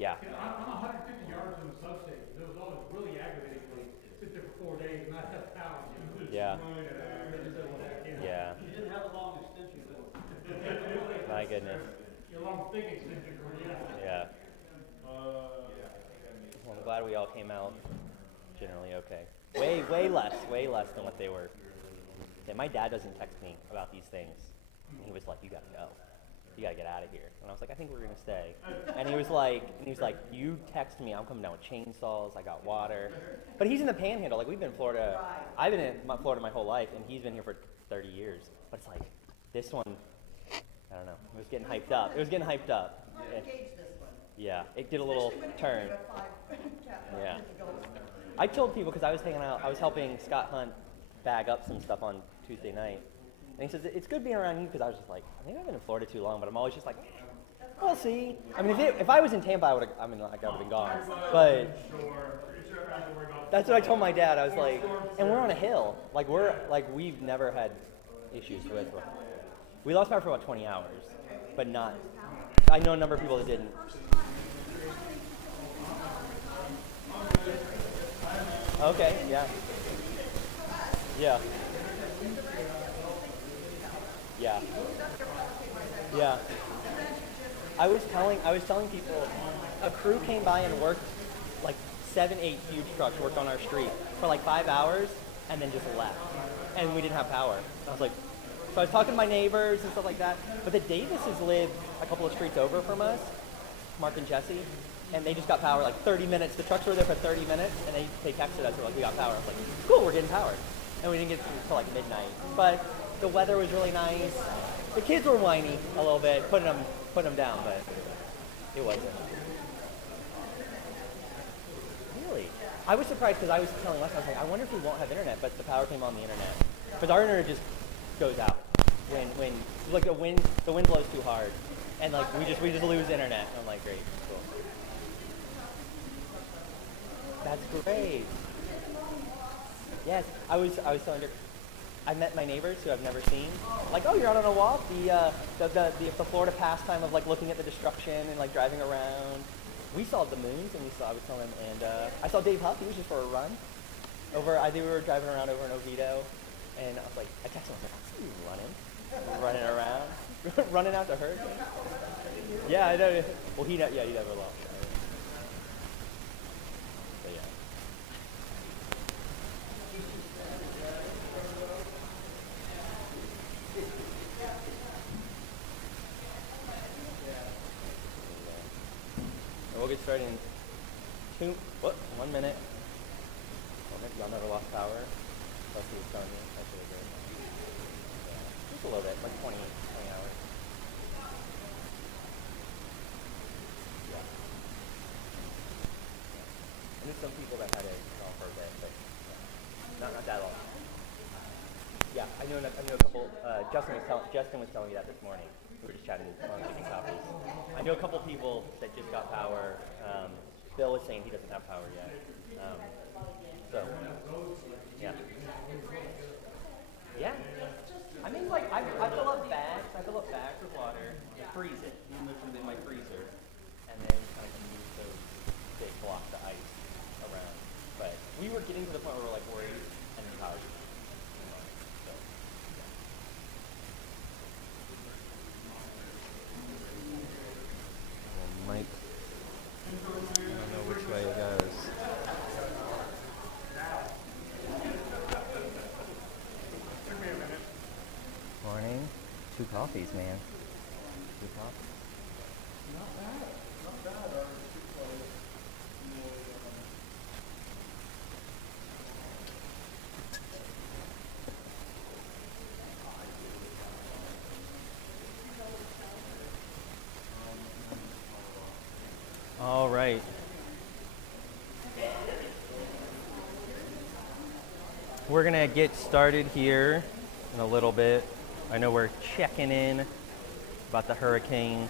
Yeah. I'm 150 yards from the substation. It was always really aggravating when sit there for 4 days and not have power. Yeah. Yeah. You didn't have a long extension cord. My goodness. Your long thick extension cord, Yeah. Well, I'm glad we all came out generally okay. Way less than what they were. Yeah, my dad doesn't text me about these things. And he was like, "You gotta go. You gotta get out of here." And I was like, "I think we're gonna stay." And he was like, "You text me, I'm coming down with chainsaws. I got water." But he's in the Panhandle. Like, we've been in Florida. I've been in Florida my whole life, and he's been here for 30 years. But it's like this one. I don't know. It was getting hyped up. Yeah, it did a little turn. Yeah. I told people because I was hanging out. I was helping Scott Hunt bag up some stuff on Tuesday night. And he says, "It's good being around you," because I was just like, I think I've been in Florida too long, but I'm always just like, we'll see. I mean, if I was in Tampa, I would have been gone. But that's what I told my dad. I was like, and we're on a hill. We've never had issues with. We lost power for about 20 hours, but not. I know a number of people that didn't. Okay, yeah. Yeah. Yeah. Yeah. I was telling people, a crew came by and worked like 7, 8 huge trucks worked on our street for like 5 hours and then just left. And we didn't have power. I was like, so I was talking to my neighbors and stuff like that. But the Davises live a couple of streets over from us, Mark and Jesse, and they just got power like 30 minutes. The trucks were there for 30 minutes, and they texted us, like, we got power. I was like, cool, we're getting power. And we didn't get until like midnight. But the weather was really nice. The kids were whiny a little bit, putting them down, but it wasn't. Really? I was surprised because I was telling Les, I was like, I wonder if we won't have internet, but the power came on the internet. Because our internet just goes out when like the wind blows too hard, and like we just lose internet. I'm like, great, cool. That's great. Yes, I was telling her, I met my neighbors who I've never seen. Like, oh, you're out on a walk? The Florida pastime of like looking at the destruction and like driving around. We saw the moons, and I was telling him, and I saw Dave Huff. He was just for a run. I think we were driving around over in Oviedo, and I was like, I texted him, I was like, I see you running around, running out to hurricane. Yeah, I know. Well, he never lost. But yeah. We'll get started in 1 minute. Y'all never lost power. That's what he was telling me. That's really good. Yeah. Just a little bit, like 20 hours. Yeah. I knew some people that had it all for a bit, but not that long. Yeah, I knew a couple. Justin was telling me that this morning. We were just chatting on getting copies. I know a couple people that just got power. Bill was saying he doesn't have power yet. So, yeah. Yeah. I mean, like, I fill up bags. With water, freeze it, and put it in my freezer, and then kind of use those big blocks of ice around. But we were getting to the point where we're like worried, and then power. So, yeah. Mike. I don't know which way it goes. Took me a minute. Morning. 2 coffees, man. 2 coffees. Not bad. All right. We're going to get started here in a little bit. I know we're checking in about the hurricane.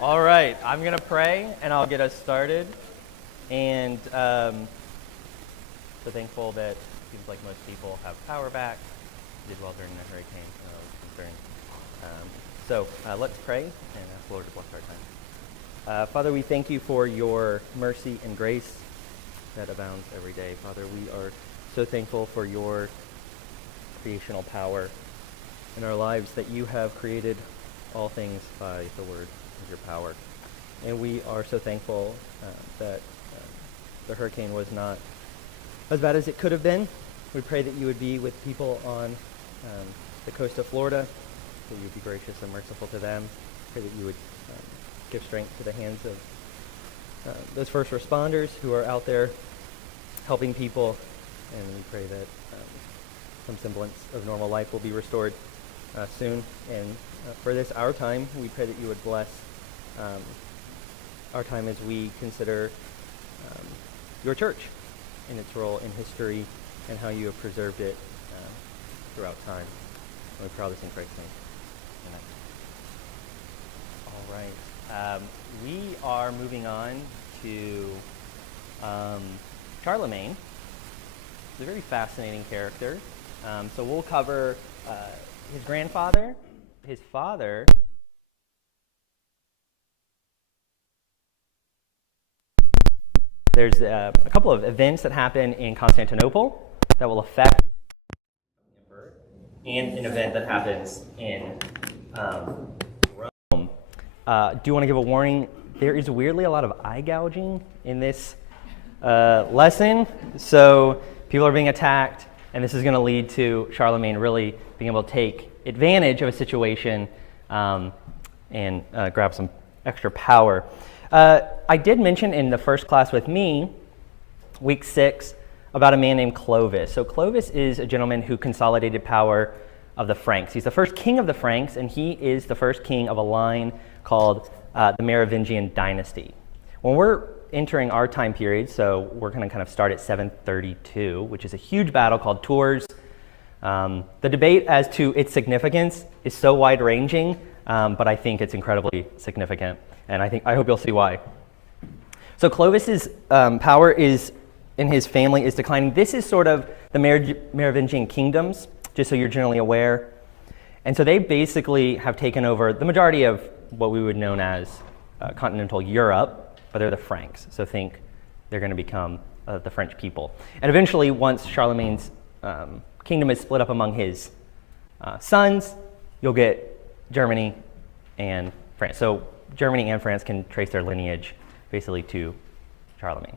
All right, I'm going to pray and I'll get us started. And so thankful that it seems like most people have power back. did well during the hurricane, was concerned. So let's pray and ask the Lord to bless our time. Father, we thank you for your mercy and grace that abounds every day. Father, we are so thankful for your creational power in our lives, that you have created all things by the word of your power. And we are so thankful that the hurricane was not as bad as it could have been. We pray that you would be with people on the coast of Florida, that you would be gracious and merciful to them. Pray that you would give strength to the hands of those first responders who are out there helping people. And we pray that some semblance of normal life will be restored soon. And for this, our time, we pray that you would bless our time as we consider your church and its role in history and how you have preserved it throughout time. And we pray all this in Christ's name. Amen. All right. We are moving on to Charlemagne. He's a very fascinating character. So we'll cover his grandfather, his father. There's a couple of events that happen in Constantinople that will affect and an event that happens in Rome. Do you want to give a warning? There is weirdly a lot of eye gouging in this lesson. So people are being attacked, and this is going to lead to Charlemagne really being able to take advantage of a situation and grab some extra power. I did mention in the first class with me, week 6, about a man named Clovis. So Clovis is a gentleman who consolidated power of the Franks. He's the first king of the Franks, and he is the first king of a line called the Merovingian dynasty. When we're entering our time period, so we're going to kind of start at 732, which is a huge battle called Tours. The debate as to its significance is so wide-ranging, but I think it's incredibly significant, and I hope you'll see why. So Clovis's power is in his family is declining. This is sort of the Merovingian kingdoms, just so you're generally aware. And so they basically have taken over the majority of what we would know as continental Europe, but they're the Franks. So think they're going to become the French people. And eventually, once Charlemagne's kingdom is split up among his sons, you'll get Germany and France. So Germany and France can trace their lineage basically to Charlemagne.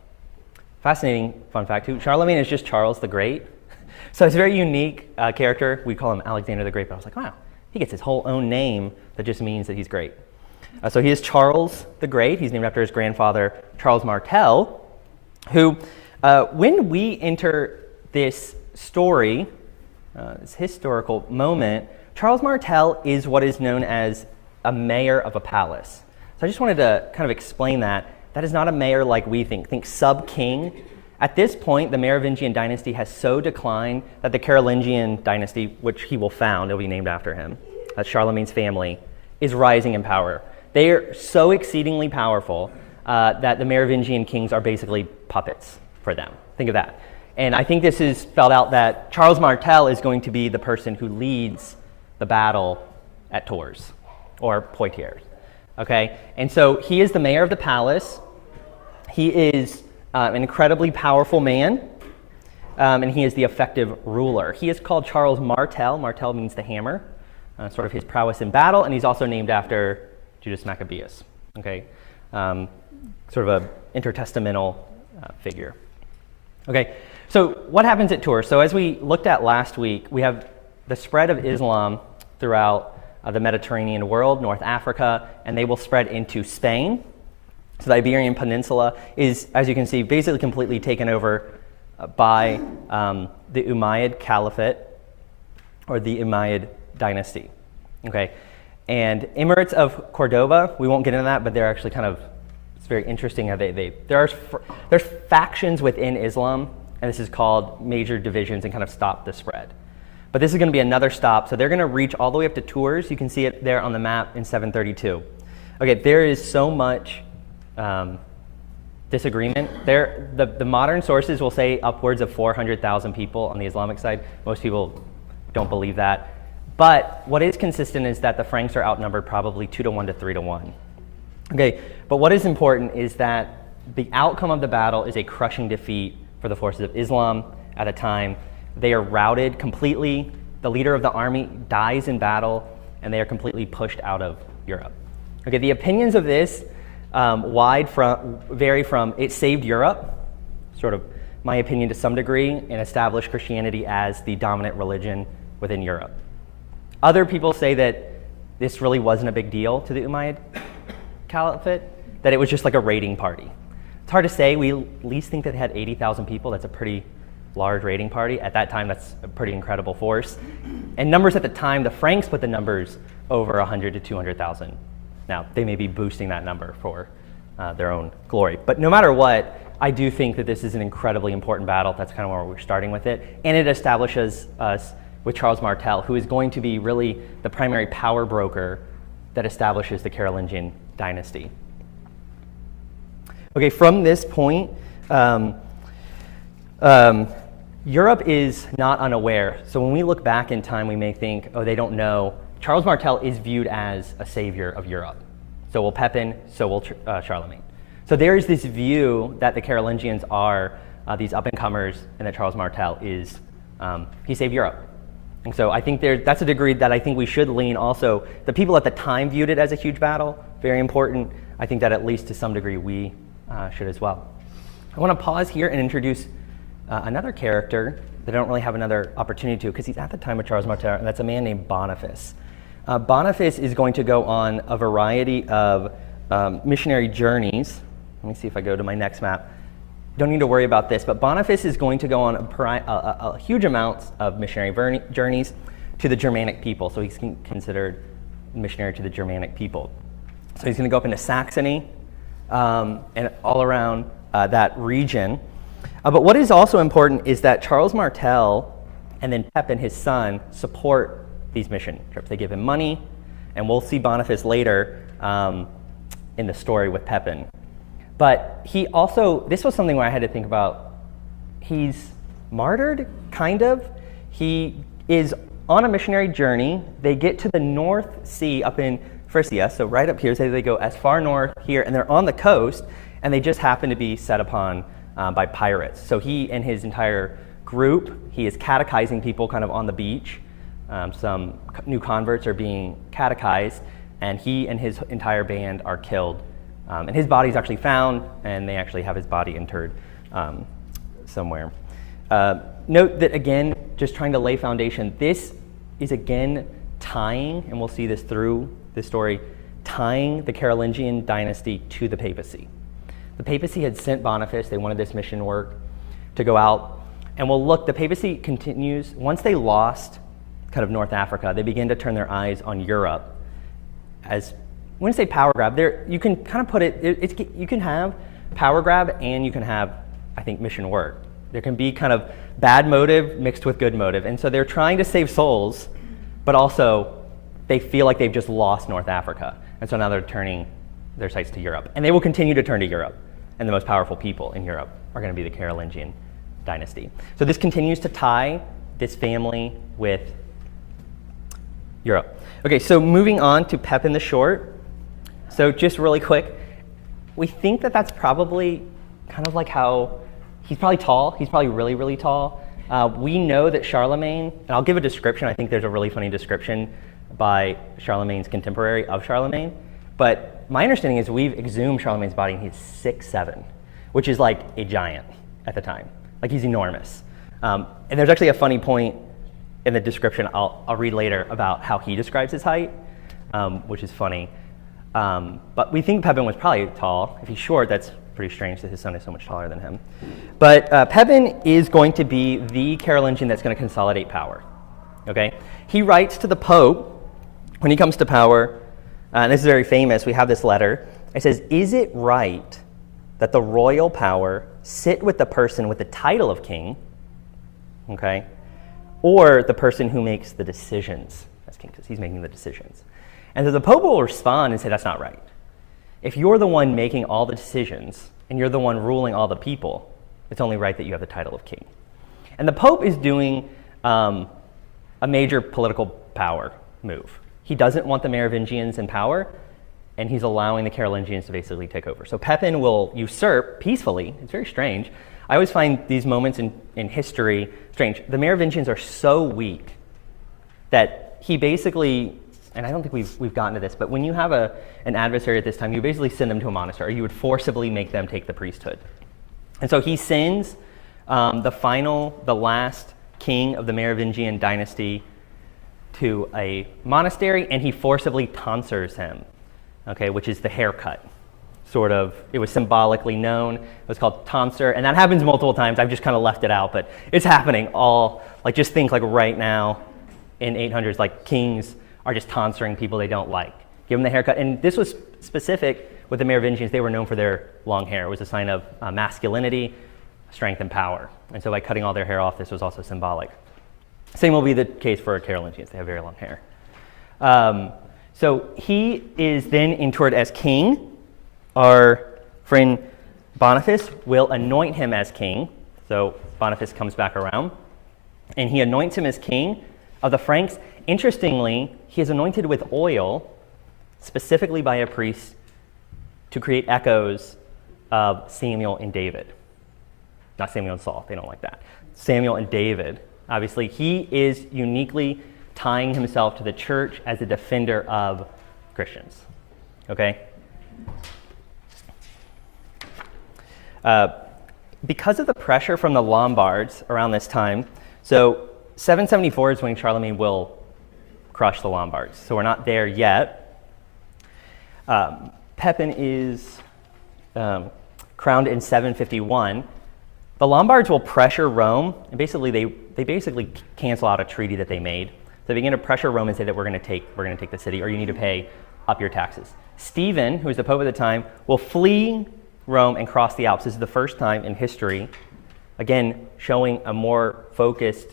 Fascinating fun fact too, Charlemagne is just Charles the Great. So it's a very unique character. We call him Alexander the Great, but I was like, wow, he gets his whole own name that just means that he's great. So he is Charles the Great. He's named after his grandfather, Charles Martel, who, when we enter this story, this historical moment, Charles Martel is what is known as a mayor of a palace. So I just wanted to kind of explain that. That is not a mayor like we think. Think sub-king. At this point, the Merovingian dynasty has so declined that the Carolingian dynasty, which he will found, it'll be named after him, that's Charlemagne's family, is rising in power. They are so exceedingly powerful that the Merovingian kings are basically puppets for them. Think of that. And I think this is spelled out that Charles Martel is going to be the person who leads the battle at Tours, or Poitiers. Okay? And so he is the mayor of the palace. He is an incredibly powerful man, and he is the effective ruler. He is called Charles Martel. Martel means the hammer, sort of his prowess in battle, and he's also named after Judas Maccabeus. Okay? Sort of an intertestamental figure. Okay, so what happens at Tours? So as we looked at last week, we have the spread of Islam throughout the Mediterranean world, North Africa, and they will spread into Spain. So the Iberian Peninsula is, as you can see, basically completely taken over by the Umayyad Caliphate, or the Umayyad dynasty. Okay, and Emirates of Cordoba, we won't get into that, but they're actually kind of, it's very interesting how there's factions within Islam, and this is called major divisions and kind of stop the spread. But this is going to be another stop, so they're going to reach all the way up to Tours. You can see it there on the map in 732. Okay, there is so much disagreement. The modern sources will say upwards of 400,000 people on the Islamic side. Most people don't believe that. But what is consistent is that the Franks are outnumbered probably 2-1 to 3-1. Okay, but what is important is that the outcome of the battle is a crushing defeat for the forces of Islam at the time. They are routed completely. The leader of the army dies in battle, and they are completely pushed out of Europe. Okay, the opinions of this vary from it saved Europe, sort of my opinion to some degree, and established Christianity as the dominant religion within Europe. Other people say that this really wasn't a big deal to the Umayyad Caliphate, that it was just like a raiding party. It's hard to say. We at least think that it had 80,000 people. That's a pretty large raiding party. At that time, that's a pretty incredible force. And numbers at the time, the Franks put the numbers over 100 to 200,000. Now, they may be boosting that number for their own glory. But no matter what, I do think that this is an incredibly important battle. That's kind of where we're starting with it. And it establishes us with Charles Martel, who is going to be really the primary power broker that establishes the Carolingian dynasty. Okay, from this point, Europe is not unaware. So when we look back in time, we may think, oh, they don't know. Charles Martel is viewed as a savior of Europe. So will Pepin, so will Charlemagne. So there is this view that the Carolingians are these up-and-comers, and that Charles Martel is, he saved Europe. And so I think that's a degree that I think we should lean also. The people at the time viewed it as a huge battle, very important. I think that at least to some degree we should as well. I want to pause here and introduce another character that I don't really have another opportunity to because he's at the time of Charles Martel, and that's a man named Boniface. Boniface is going to go on a variety of missionary journeys. Let me see if I go to my next map. Don't need to worry about this, but Boniface is going to go on a huge amounts of missionary journeys to the Germanic people. So he's considered missionary to the Germanic people. So he's going to go up into Saxony and all around that region. But what is also important is that Charles Martel and then Pepin, his son, support these mission trips. They give him money, and we'll see Boniface later in the story with Pepin. But he also, this was something where I had to think about, he's martyred, kind of. He is on a missionary journey. They get to the North Sea up in Frisia, so right up here, so they go as far north here, and they're on the coast, and they just happen to be set upon by pirates. So he and his entire group, he is catechizing people kind of on the beach. Some new converts are being catechized, and he and his entire band are killed. And his body is actually found, and they actually have his body interred somewhere. Note that, again, just trying to lay foundation, this is, again, tying, and we'll see this through this story, tying the Carolingian dynasty to the papacy. The papacy had sent Boniface. They wanted this mission work to go out. And we'll look, the papacy continues. Once they lost kind of North Africa, they begin to turn their eyes on Europe as, when I say power grab, there you can kind of put it, you can have power grab and you can have, I think, mission work. There can be kind of bad motive mixed with good motive. And so they're trying to save souls, but also they feel like they've just lost North Africa. And so now they're turning their sights to Europe. And they will continue to turn to Europe. And the most powerful people in Europe are going to be the Carolingian dynasty. So this continues to tie this family with Europe. Okay, so moving on to Pepin the Short. So just really quick, we think that that's probably kind of like how, he's probably tall. He's probably really, really tall. We know that Charlemagne, and I'll give a description. I think there's a really funny description by Charlemagne's contemporary of Charlemagne. But my understanding is we've exhumed Charlemagne's body and he's 6'7", which is like a giant at the time. Like he's enormous. And there's actually a funny point in the description I'll read later about how he describes his height, which is funny. But we think Pepin was probably tall. If he's short, that's pretty strange that his son is so much taller than him. But Pepin is going to be the Carolingian that's going to consolidate power. Okay? He writes to the Pope when he comes to power, and this is very famous. We have this letter. It says, "Is it right that the royal power sit with the person with the title of king, okay, or the person who makes the decisions as king?" Because he's making the decisions. And so the Pope will respond and say, that's not right. If you're the one making all the decisions and you're the one ruling all the people, it's only right that you have the title of king. And the Pope is doing a major political power move. He doesn't want the Merovingians in power, and he's allowing the Carolingians to basically take over. So Pepin will usurp peacefully. It's very strange. I always find these moments in history strange. The Merovingians are so weak that he basically, and I don't think we've gotten to this, but when you have an adversary at this time, you basically send them to a monastery. You would forcibly make them take the priesthood. And so he sends the last king of the Merovingian dynasty to a monastery, and he forcibly tonsors him, okay, which is the haircut. Sort of, it was symbolically known. It was called tonsure, and that happens multiple times. I've just kind of left it out, but it's happening all, like just think like right now in 800s, like kings are just tonsuring people they don't like. Give them the haircut, and this was specific with the Merovingians. They were known for their long hair. It was a sign of masculinity, strength, and power. And so by cutting all their hair off, this was also symbolic. Same will be the case for Carolingians. They have very long hair. So he is then interred as king. Our friend Boniface will anoint him as king. So Boniface comes back around, and he anoints him as king of the Franks. Interestingly, he is anointed with oil, specifically by a priest, to create echoes of Samuel and David. Not Samuel and Saul, they don't like that. Samuel and David. Obviously, he is uniquely tying himself to the church as a defender of Christians. Okay? Because of the pressure from the Lombards around this time, so 774 is when Charlemagne will crush the Lombards. So we're not there yet. Pepin is crowned in 751. The Lombards will pressure Rome, and basically they basically cancel out a treaty that they made. So they begin to pressure Rome and say that we're going to take the city, or you need to pay up your taxes. Stephen, who is the pope at the time, will flee Rome and cross the Alps. This is the first time in history, again, showing a more focused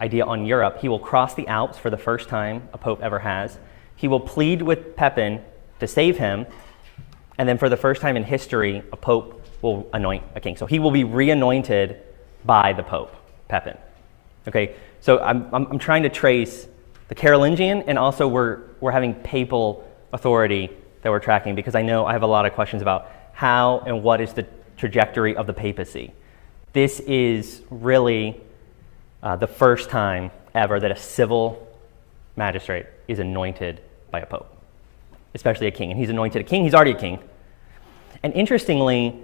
idea on Europe. He will cross the Alps for the first time a pope ever has. He will plead with Pepin to save him, and then for the first time in history, a pope will anoint a king. So he will be re-anointed by the pope, Pepin. Okay, so I'm trying to trace the Carolingian, and also we're having papal authority that we're tracking, because I know I have a lot of questions about how and what is the trajectory of the papacy. This is really the first time ever that a civil magistrate is anointed by a pope, especially a king. And he's anointed a king. He's already a king. And interestingly,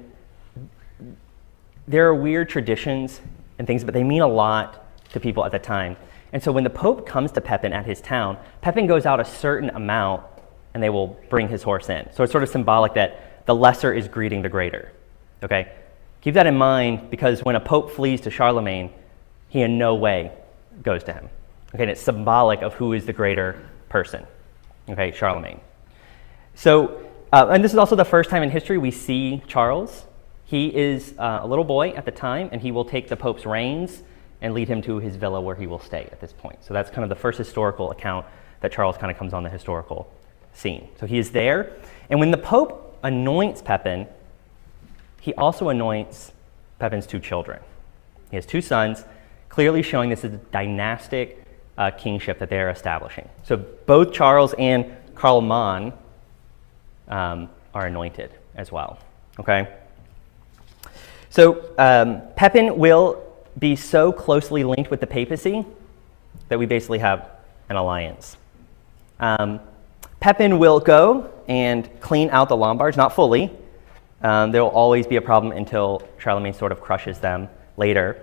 there are weird traditions and things, but they mean a lot to people at the time. And so when the pope comes to Pepin at his town, Pepin goes out a certain amount, and they will bring his horse in. So it's sort of symbolic that the lesser is greeting the greater, okay? Keep that in mind, because when a pope flees to Charlemagne, he in no way goes to him, okay? And it's symbolic of who is the greater person, okay, Charlemagne. So, and this is also the first time in history we see Charles. He is a little boy at the time, and he will take the pope's reins and lead him to his villa where he will stay at this point. So that's kind of the first historical account that Charles kind of comes on the historical scene. So he is there, and when the pope anoints Pepin, he also anoints Pepin's two children. He has two sons, clearly showing this is a dynastic kingship that they're establishing. So both Charles and Carloman are anointed as well, okay? So Pepin will be so closely linked with the papacy that we basically have an alliance. Pepin will go and clean out the Lombards, not fully. There will always be a problem until Charlemagne sort of crushes them later.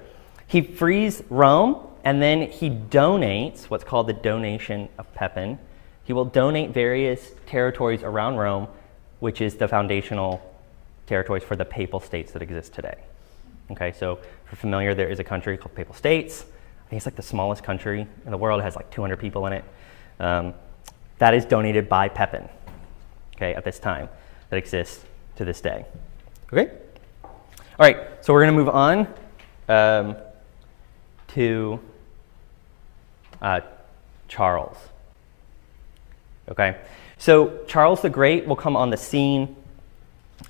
He frees Rome, and then he donates what's called the donation of Pepin. He will donate various territories around Rome, which is the foundational territories for the papal states that exist today. Okay, so if you're familiar, there is a country called Papal States. I think it's like the smallest country in the world. It has like 200 people in it. That is donated by Pepin, okay, at this time, that exists to this day. Okay? All right, so we're going to move on to Charles. Okay? So Charles the Great will come on the scene,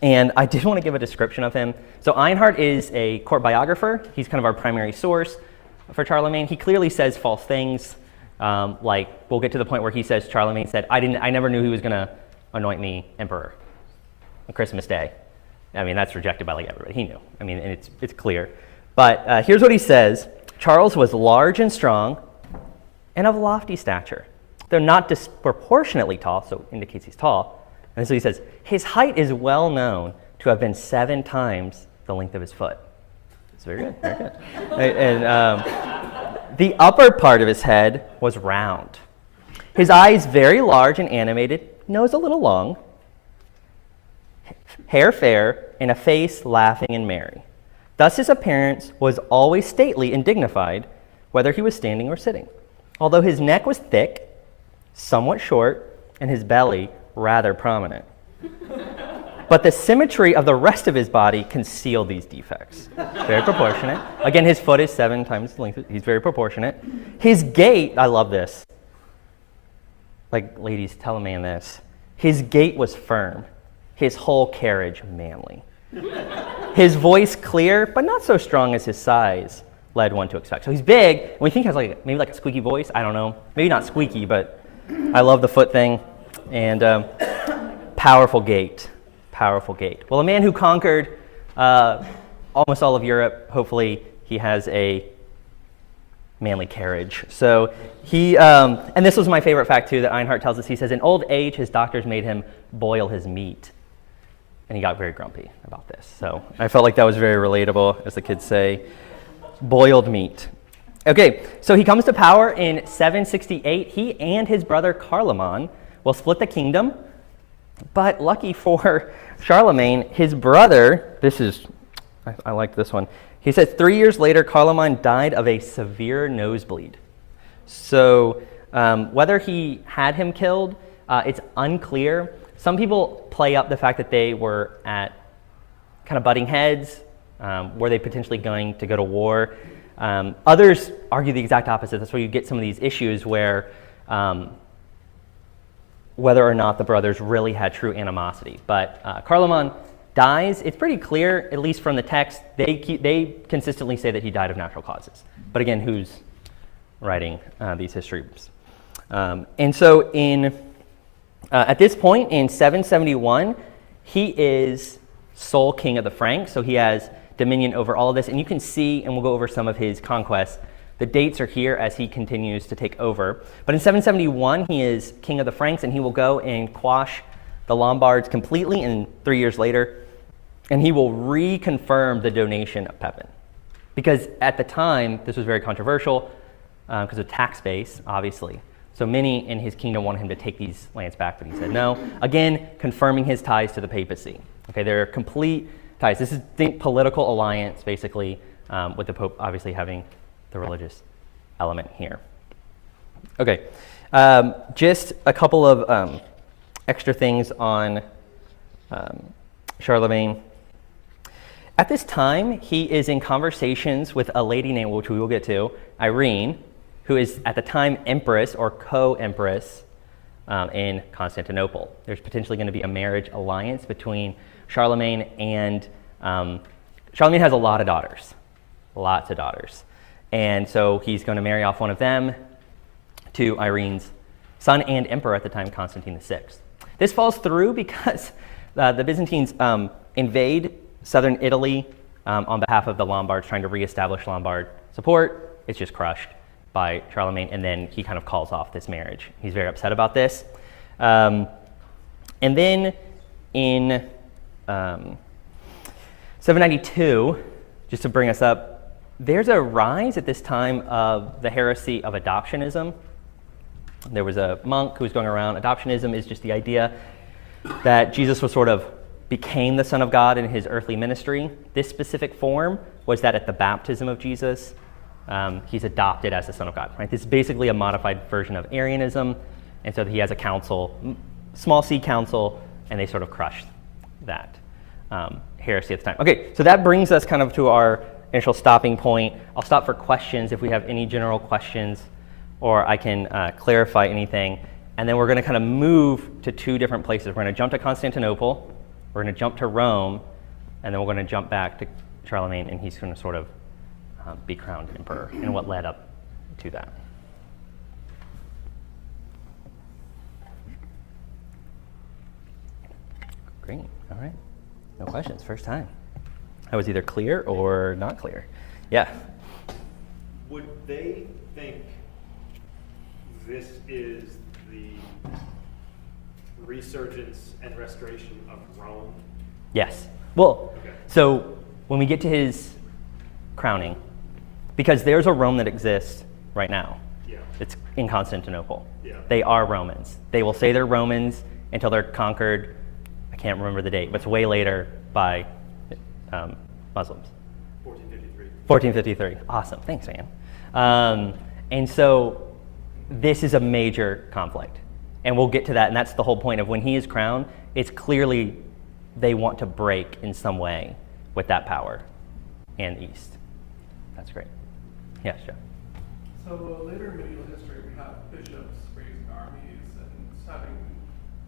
and I did want to give a description of him. So Einhard is a court biographer. He's kind of our primary source for Charlemagne. He clearly says false things. Like, we'll get to the point where he says, Charlemagne said, I never knew he was going to anoint me emperor on Christmas Day. I mean, that's rejected by like everybody. He knew. I mean, and it's clear. But here's what he says. Charles was large and strong and of lofty stature, though not disproportionately tall, so indicates he's tall. And so he says, his height is well known to have been 7 times the length of his foot. It's very good, very good. And the upper part of his head was round. His eyes very large and animated, nose a little long, hair fair, and a face laughing and merry. Thus his appearance was always stately and dignified, whether he was standing or sitting. Although his neck was thick, somewhat short, and his belly rather prominent. But the symmetry of the rest of his body concealed these defects. Very proportionate. Again, his foot is 7 times the length. He's very proportionate. His gait, I love this. Like, ladies, tell a man this. His gait was firm. His whole carriage manly. His voice clear, but not so strong as his size led one to expect. So he's big, and we think he has like maybe like a squeaky voice. I don't know. Maybe not squeaky, but I love the foot thing. And powerful gait. Powerful gait. Well, a man who conquered almost all of Europe, hopefully he has a manly carriage. So he, and this was my favorite fact too that Einhart tells us. He says, in old age, his doctors made him boil his meat. And he got very grumpy about this. So I felt like that was very relatable, as the kids say. Boiled meat. Okay, so he comes to power in 768. He and his brother Carloman will split the kingdom. But lucky for Charlemagne, his brother, I like this one. He says 3 years later, Carloman died of a severe nosebleed. So whether he had him killed, it's unclear. Some people play up the fact that they were at kind of butting heads. Were they potentially going to go to war? Others argue the exact opposite. That's where you get some of these issues where whether or not the brothers really had true animosity. But Carloman dies. It's pretty clear, at least from the text, they consistently say that he died of natural causes. But again, who's writing these history books? And so at this point, in 771, he is sole king of the Franks, so he has dominion over all of this. And you can see, and we'll go over some of his conquests, the dates are here as he continues to take over. But in 771, he is king of the Franks, and he will go and quash the Lombards completely, and 3 years later, and he will reconfirm the donation of Pepin. Because at the time, this was very controversial because of tax base, obviously. So many in his kingdom wanted him to take these lands back, but he said no. Again, confirming his ties to the papacy. Okay, they're complete ties. This is, think, political alliance, basically, with the Pope obviously having the religious element here. Okay, just a couple of extra things on Charlemagne. At this time, he is in conversations with a lady named, which we will get to, Irene, who is at the time empress or co-empress in Constantinople. There's potentially going to be a marriage alliance between Charlemagne and Charlemagne has a lot of daughters, lots of daughters. And so he's going to marry off one of them to Irene's son and emperor at the time, Constantine VI. This falls through because the Byzantines invade southern Italy on behalf of the Lombards, trying to reestablish Lombard support. It's just crushed by Charlemagne, and then he kind of calls off this marriage. He's very upset about this. And then in 792, just to bring us up, there's a rise at this time of the heresy of adoptionism. There was a monk who was going around. Adoptionism is just the idea that Jesus was sort of became the Son of God in his earthly ministry. This specific form was that at the baptism of Jesus, he's adopted as the Son of God. Right? This is basically a modified version of Arianism, and so he has a council, small c council, and they sort of crushed that heresy at the time. Okay, so that brings us kind of to our initial stopping point. I'll stop for questions if we have any general questions, or I can clarify anything. And then we're going to kind of move to 2 different places. We're going to jump to Constantinople, we're going to jump to Rome, and then we're going to jump back to Charlemagne, and he's going to sort of be crowned emperor and what led up to that. Great. All right. No questions. First time. I was either clear or not clear. Yeah. Would they think this is the resurgence and restoration of Rome? Yes. Well, Okay. so when we get to his crowning, because there's a Rome that exists right now. Yeah. It's in Constantinople. Yeah. They are Romans. They will say they're Romans until they're conquered. I can't remember the date, but it's way later by Muslims. 1453. 1453. Awesome. Thanks, man. And so this is a major conflict. And we'll get to that. And that's the whole point of when he is crowned, it's clearly they want to break in some way with that power and East. That's great. Yes, Joe. So later in medieval history, we have bishops raising armies and having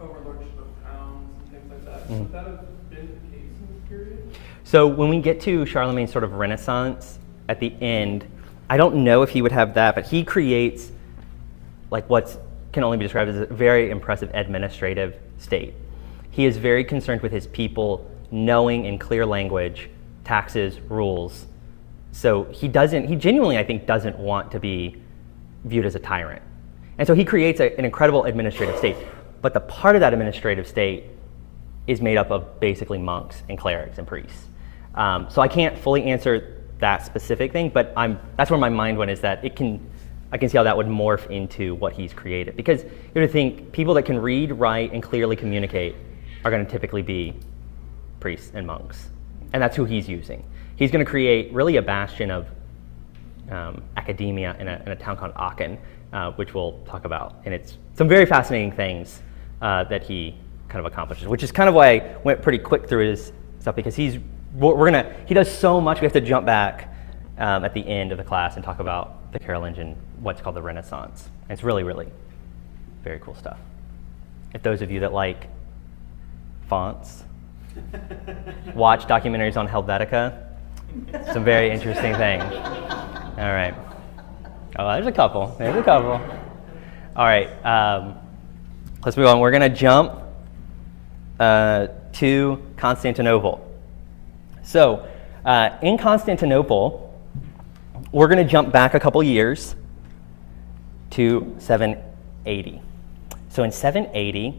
overlordship of towns and things like that. Mhm. Would that have been the case in this period? So when we get to Charlemagne's sort of Renaissance at the end, I don't know if he would have that, but he creates like what can only be described as a very impressive administrative state. He is very concerned with his people knowing in clear language taxes, rules. So he genuinely, I think, doesn't want to be viewed as a tyrant. And so he creates an incredible administrative state. But the part of that administrative state is made up of basically monks and clerics and priests. So I can't fully answer that specific thing, but that's where my mind went, is that I can see how that would morph into what he's created. Because you have to think, people that can read, write, and clearly communicate are going to typically be priests and monks. And that's who he's using. He's going to create really a bastion of academia in a town called Aachen, which we'll talk about. And it's some very fascinating things that he kind of accomplishes, which is kind of why I went pretty quick through his stuff, because he does so much. We have to jump back at the end of the class and talk about the Carolingian, what's called the Renaissance. And it's really, really very cool stuff. If those of you that like fonts, watch documentaries on Helvetica, some very interesting things. All right. Oh, there's a couple. All right. Let's move on. We're going to jump to Constantinople. So in Constantinople, we're going to jump back a couple years to 780. So in 780,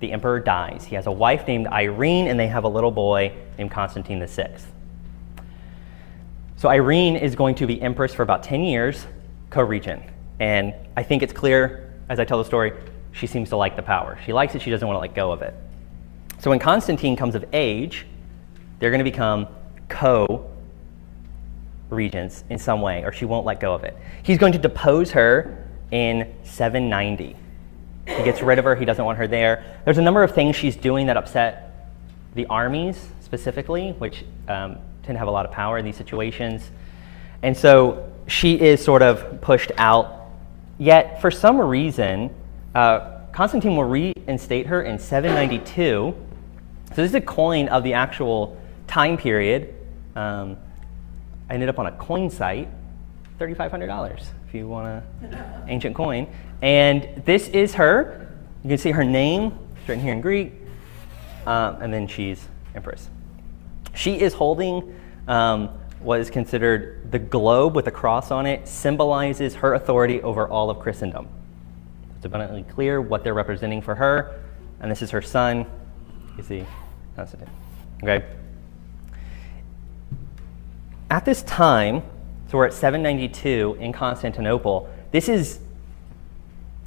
the emperor dies. He has a wife named Irene, and they have a little boy named Constantine VI. So Irene is going to be empress for about 10 years, co-regent. And I think it's clear, as I tell the story, she seems to like the power. She likes it, she doesn't want to let go of it. So when Constantine comes of age, they're going to become co-regents in some way, or she won't let go of it. He's going to depose her in 790. He gets rid of her, he doesn't want her there. There's a number of things she's doing that upset the armies specifically, which tend to have a lot of power in these situations. And so she is sort of pushed out. Yet, for some reason, Constantine will reinstate her in 792. So this is a coin of the actual time period. I ended up on a coin site, $3,500 if you want an ancient coin. And this is her. You can see her name, it's written here in Greek, and then she's empress. She is holding what is considered the globe with a cross on it, symbolizes her authority over all of Christendom. It's abundantly clear what they're representing for her, and this is her son. You see, Constantine. Okay. At this time, so we're at 792 in Constantinople. This is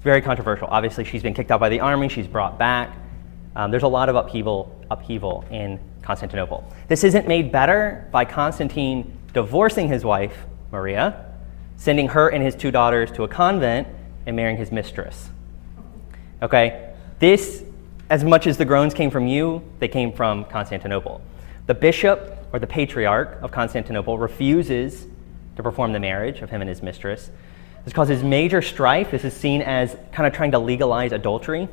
very controversial. Obviously, she's been kicked out by the army. She's brought back. There's a lot of upheaval in Constantinople. This isn't made better by Constantine divorcing his wife, Maria, sending her and his two daughters to a convent, and marrying his mistress. Okay? This, as much as the groans came from you, they came from Constantinople. The bishop, or the patriarch of Constantinople, refuses to perform the marriage of him and his mistress. This causes major strife. This is seen as kind of trying to legalize adultery.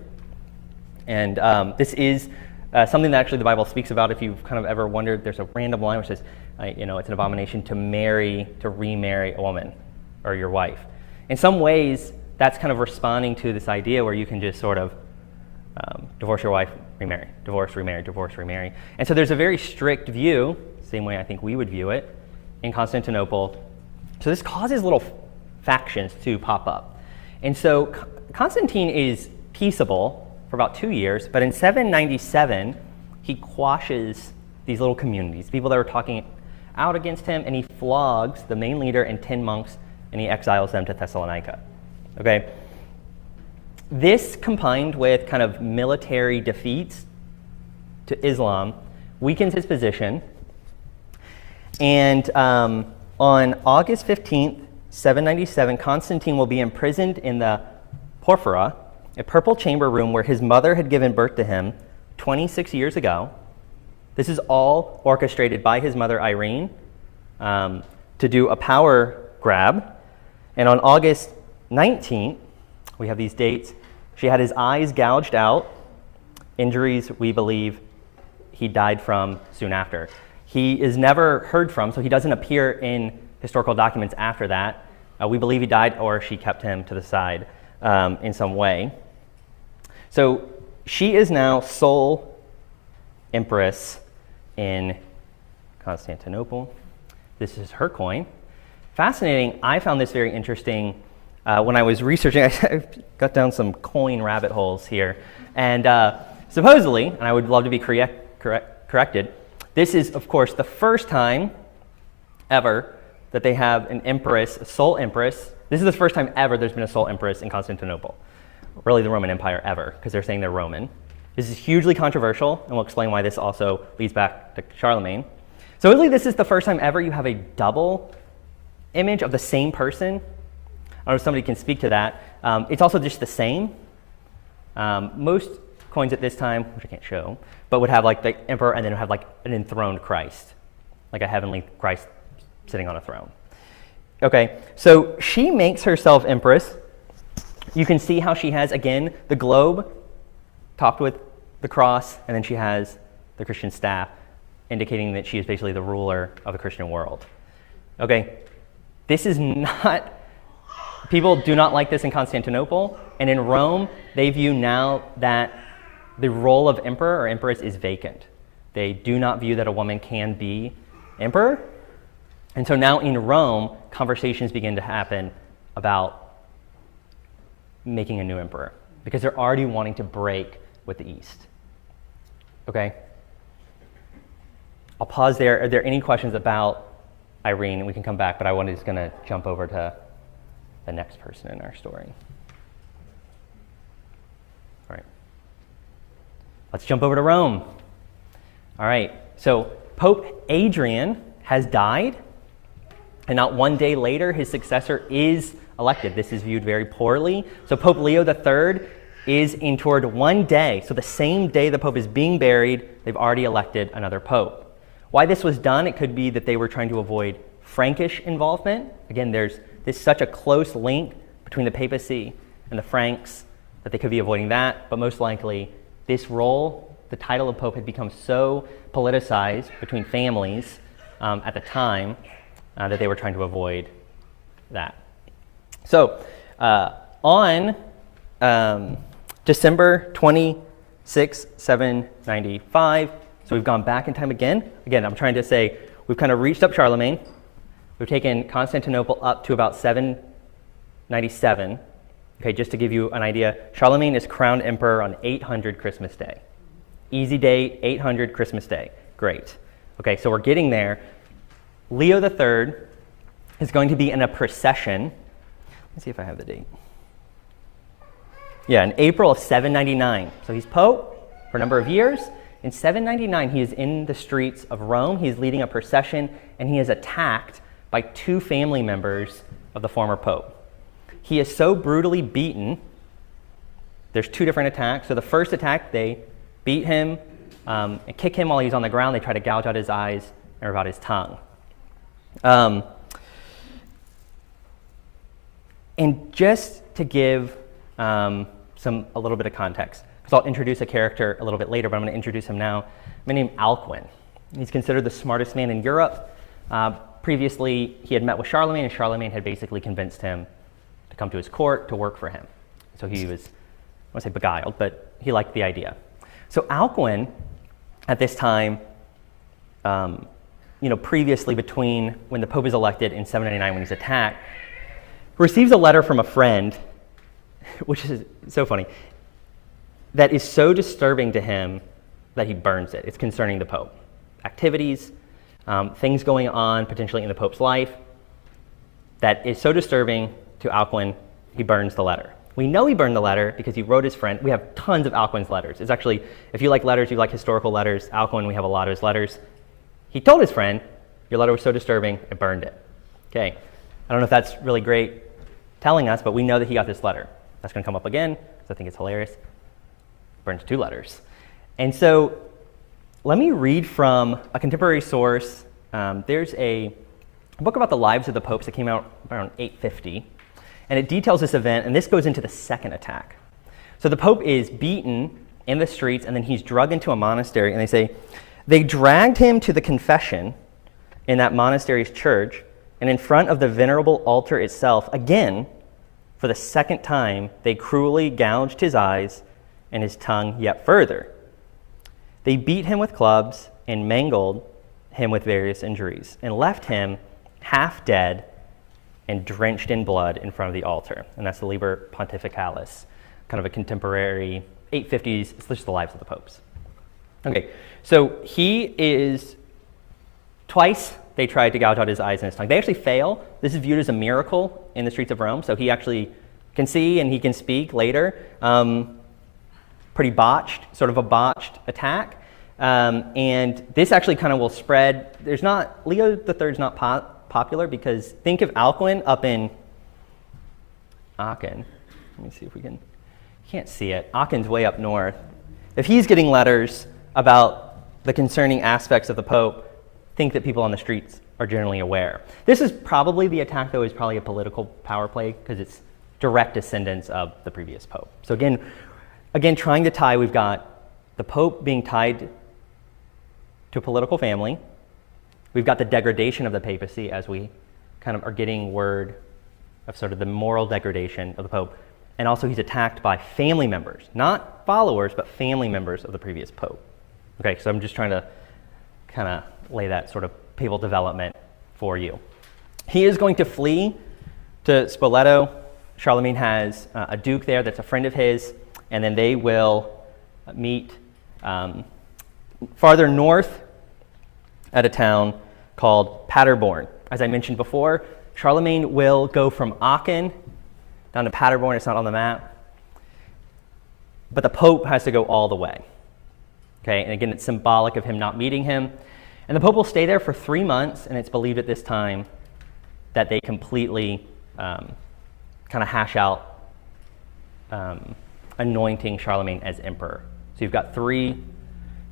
And this is something that actually the Bible speaks about. If you've kind of ever wondered, there's a random line which says, it's an abomination to remarry a woman or your wife. In some ways, that's kind of responding to this idea where you can just sort of Divorce your wife, remarry. Divorce, remarry, divorce, remarry. And so there's a very strict view, same way I think we would view it, in Constantinople. So this causes little factions to pop up. And so Constantine is peaceable for about 2 years, but in 797, he quashes these little communities, people that were talking out against him, and he flogs the main leader and 10 monks, and he exiles them to Thessalonica. Okay? This, combined with kind of military defeats to Islam, weakens his position. And on August 15th, 797, Constantine will be imprisoned in the Porphyra, a purple chamber room where his mother had given birth to him 26 years ago. This is all orchestrated by his mother, Irene, to do a power grab. And on August 19th, we have these dates. She had his eyes gouged out, injuries we believe he died from soon after. He is never heard from, so he doesn't appear in historical documents after that. We believe he died, or she kept him to the side in some way. So she is now sole empress in Constantinople. This is her coin. Fascinating. I found this very interesting when I was researching. I got down some coin rabbit holes here. And supposedly, and I would love to be corrected, this is, of course, the first time ever that they have an empress, a sole empress. This is the first time ever there's been a sole empress in Constantinople. Really the Roman Empire ever, because they're saying they're Roman. This is hugely controversial, and we'll explain why this also leads back to Charlemagne. So really, this is the first time ever you have a double image of the same person. I don't know if somebody can speak to that. It's also just the same. Most coins at this time, which I can't show, but would have like the emperor and then would have like an enthroned Christ, like a heavenly Christ sitting on a throne. Okay, so she makes herself empress. You can see how she has, again, the globe topped with the cross, and then she has the Christian staff, indicating that she is basically the ruler of the Christian world. Okay, this is not, people do not like this in Constantinople, and in Rome, they view now that the role of emperor or empress is vacant. They do not view that a woman can be emperor. And so now in Rome, conversations begin to happen about making a new emperor, because they're already wanting to break with the East. Okay? I'll pause there. Are there any questions about Irene? We can come back, but I wanted just going to jump over to the next person in our story. All right. Let's jump over to Rome. All right. So Pope Adrian has died, and not one day later, his successor is elected. This is viewed very poorly. So Pope Leo III is interred one day. So the same day the Pope is being buried, they've already elected another Pope. Why this was done, it could be that they were trying to avoid Frankish involvement. Again, there's such a close link between the papacy and the Franks that they could be avoiding that. But most likely, this role, the title of Pope, had become so politicized between families at the time that they were trying to avoid that. So on December 26, 795, so we've gone back in time again. Again, I'm trying to say we've kind of reached up Charlemagne. We've taken Constantinople up to about 797. Okay, just to give you an idea, Charlemagne is crowned emperor on 800 Christmas Day. Easy date, 800 Christmas Day. Great. Okay, so we're getting there. Leo III is going to be in a procession. Let's see if I have the date. Yeah, in April of 799. So he's Pope for a number of years. In 799, he is in the streets of Rome. He's leading a procession, and he is attacked by two family members of the former Pope. He is so brutally beaten. There's two different attacks. So the first attack, they beat him and kick him while he's on the ground. They try to gouge out his eyes and rip out his tongue. And just to give a little bit of context, because I'll introduce a character a little bit later, but I'm going to introduce him now. My name is Alcuin. He's considered the smartest man in Europe. Previously, he had met with Charlemagne, and Charlemagne had basically convinced him to come to his court to work for him. So he was want to say beguiled, but he liked the idea. So Alcuin, at this time, previously between when the Pope is elected in 799 when he's attacked, receives a letter from a friend, which is so funny, that is so disturbing to him that he burns it. It's concerning the Pope. Activities, things going on potentially in the Pope's life that is so disturbing to Alcuin, he burns the letter. We know he burned the letter because he wrote his friend. We have tons of Alcuin's letters. It's actually, if you like letters, you like historical letters, Alcuin, we have a lot of his letters. He told his friend, your letter was so disturbing, I burned it. Okay, I don't know if that's really great telling us, but we know that he got this letter. That's going to come up again, because I think it's hilarious. Burns 2 letters. And so let me read from a contemporary source. There's a book about the lives of the popes that came out around 850, and it details this event, and this goes into the second attack. So the Pope is beaten in the streets, and then he's drugged into a monastery, and they say, they dragged him to the confession in that monastery's church, and in front of the venerable altar itself, again, for the second time, they cruelly gouged his eyes and his tongue yet further. They beat him with clubs and mangled him with various injuries, and left him half dead and drenched in blood in front of the altar. And that's the Liber Pontificalis, kind of a contemporary 850s, it's just the lives of the popes. Okay, so he is, twice they tried to gouge out his eyes and his tongue. They actually fail. This is viewed as a miracle in the streets of Rome, so he actually can see and he can speak later. Pretty botched, sort of a botched attack. And this actually kind of will spread. Leo III is not popular because think of Alcuin up in Aachen. Let me see if we can, you can't see it. Aachen's way up north. If he's getting letters about the concerning aspects of the Pope, think that people on the streets are generally aware. This is probably the attack, though, is probably a political power play because it's direct descendants of the previous Pope. So again, trying to tie, we've got the Pope being tied to a political family. We've got the degradation of the papacy as we kind of are getting word of sort of the moral degradation of the Pope. And also he's attacked by family members, not followers, but family members of the previous Pope. Okay, so I'm just trying to kind of lay that sort of papal development for you. He is going to flee to Spoleto. Charlemagne has a duke there that's a friend of his, and then they will meet farther north at a town called Paderborn. As I mentioned before, Charlemagne will go from Aachen down to Paderborn. It's not on the map. But the Pope has to go all the way. Okay, and again, it's symbolic of him not meeting him. And the Pope will stay there for 3 months, and it's believed at this time that they completely kind of hash out anointing Charlemagne as emperor. So you've got 3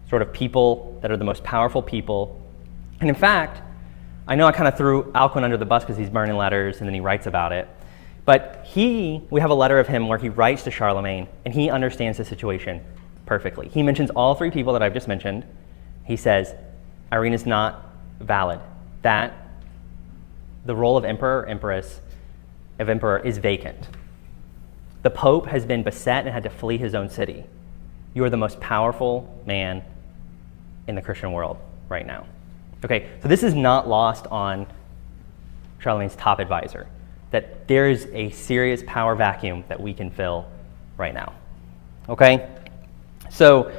sort of people that are the most powerful people. And in fact, I know I kind of threw Alcuin under the bus because he's burning letters and then he writes about it. But we have a letter of him where he writes to Charlemagne and he understands the situation perfectly. He mentions all 3 people that I've just mentioned. He says, Irene is not valid. That the role of emperor is vacant. The Pope has been beset and had to flee his own city. You are the most powerful man in the Christian world right now. Okay, so this is not lost on Charlemagne's top advisor, that there is a serious power vacuum that we can fill right now. Okay, so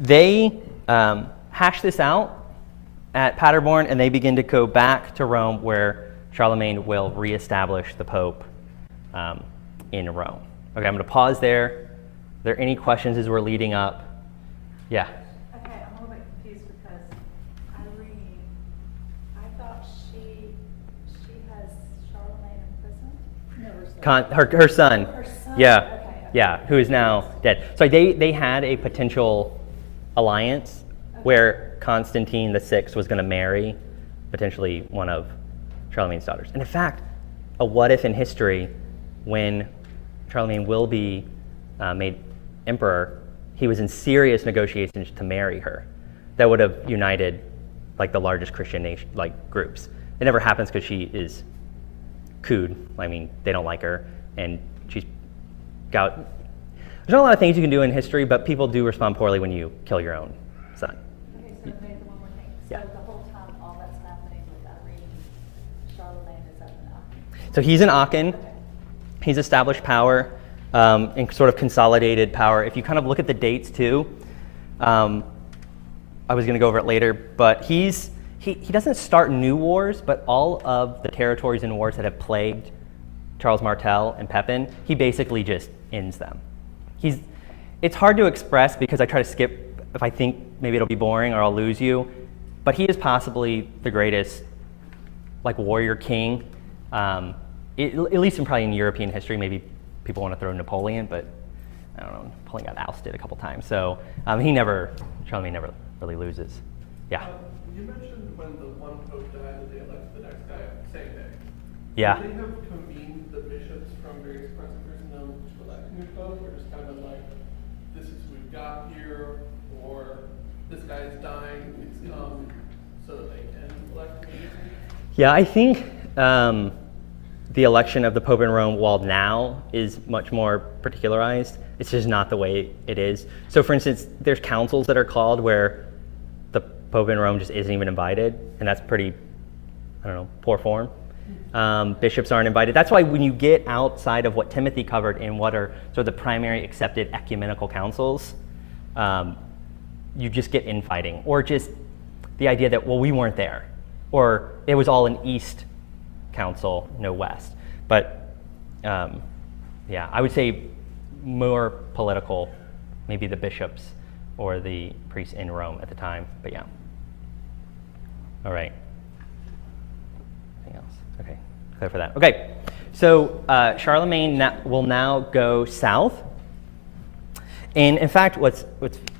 they hash this out at Paderborn, and they begin to go back to Rome, where Charlemagne will reestablish the Pope in Rome. Okay, I'm going to pause there. Are there any questions as we're leading up? Yeah. Okay, I'm a little bit confused because Irene, I thought she has Charlemagne in prison. Her son. Her son. Yeah. Okay. Yeah, who is now dead. So they had a potential alliance where Constantine VI was going to marry potentially one of Charlemagne's daughters. And in fact, a what if in history, when Charlemagne will be made emperor, he was in serious negotiations to marry her. That would have united like the largest Christian nation, like groups. It never happens because she is cooed. I mean, they don't like her, and she's got. There's not a lot of things you can do in history, but people do respond poorly when you kill your own son. Okay, so Nathan, one more thing. Yeah. So the whole time, all that's happening with Irene, Charlemagne is up in Aachen. So he's in Aachen. He's established power and sort of consolidated power. If you kind of look at the dates too, I was going to go over it later, but he doesn't start new wars, but all of the territories and wars that have plagued Charles Martel and Pepin, he basically just ends them. It's hard to express because I try to skip if I think maybe it'll be boring or I'll lose you, but he is possibly the greatest like warrior king, at least probably in European history. Maybe people want to throw Napoleon, but I don't know, Napoleon got ousted a couple times, so Charlemagne never really loses. Yeah. You mentioned when the one pope died that they elected the next guy same day. Yeah. Did they have convened the bishops from various parts of Christendom to elect a new pope, or just kind of been like, this is who we've got here, or this guy is dying, please come, so that they can elect a new pope? Yeah, I think the election of the Pope in Rome, while now is much more particularized, it's just not the way it is. So for instance, there's councils that are called where the Pope in Rome just isn't even invited, and that's pretty, poor form. Bishops aren't invited. That's why when you get outside of what Timothy covered in what are sort of the primary accepted ecumenical councils, you just get infighting, or just the idea that, well, we weren't there, or it was all an East council, no West. But yeah, I would say more political, maybe the bishops or the priests in Rome at the time, but yeah. All right. Anything else? Okay, clear for that. Okay, so Charlemagne will now go south. And in fact, what's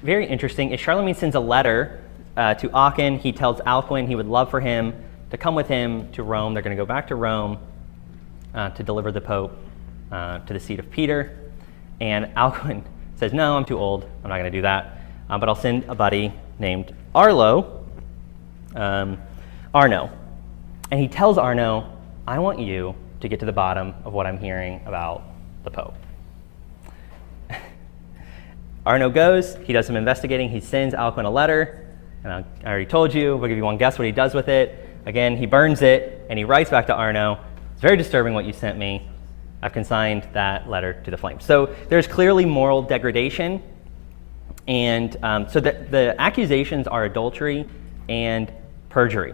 very interesting is Charlemagne sends a letter to Aachen. He tells Alcuin he would love for him to come with him to Rome. They're going to go back to Rome to deliver the Pope to the seat of Peter. And Alcuin says, no, I'm too old. I'm not going to do that. But I'll send a buddy named Arno. And he tells Arno, I want you to get to the bottom of what I'm hearing about the Pope. Arno goes, he does some investigating, he sends Alcuin a letter, and I already told you, we'll give you one guess what he does with it. Again, he burns it, and he writes back to Arno, it's very disturbing what you sent me. I've consigned that letter to the flames. So there's clearly moral degradation, and so the accusations are adultery and perjury,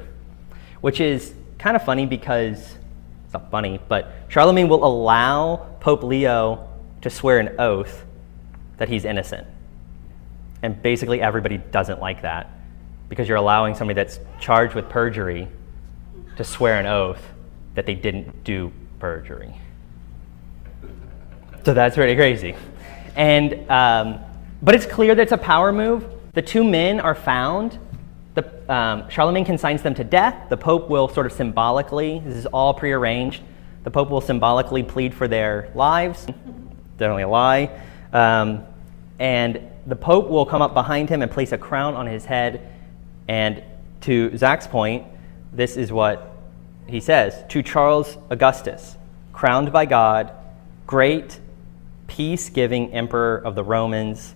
which is kind of funny because, it's not funny, but Charlemagne will allow Pope Leo to swear an oath that he's innocent. And basically everybody doesn't like that because you're allowing somebody that's charged with perjury to swear an oath that they didn't do perjury. So that's pretty crazy. And but it's clear that it's a power move. The two men are found. Charlemagne consigns them to death. The Pope will sort of symbolically, this is all prearranged, the Pope will symbolically plead for their lives. Definitely a lie. And the Pope will come up behind him and place a crown on his head. And to Zach's point, this is what he says: to Charles Augustus, crowned by God, great, peace-giving Emperor of the Romans,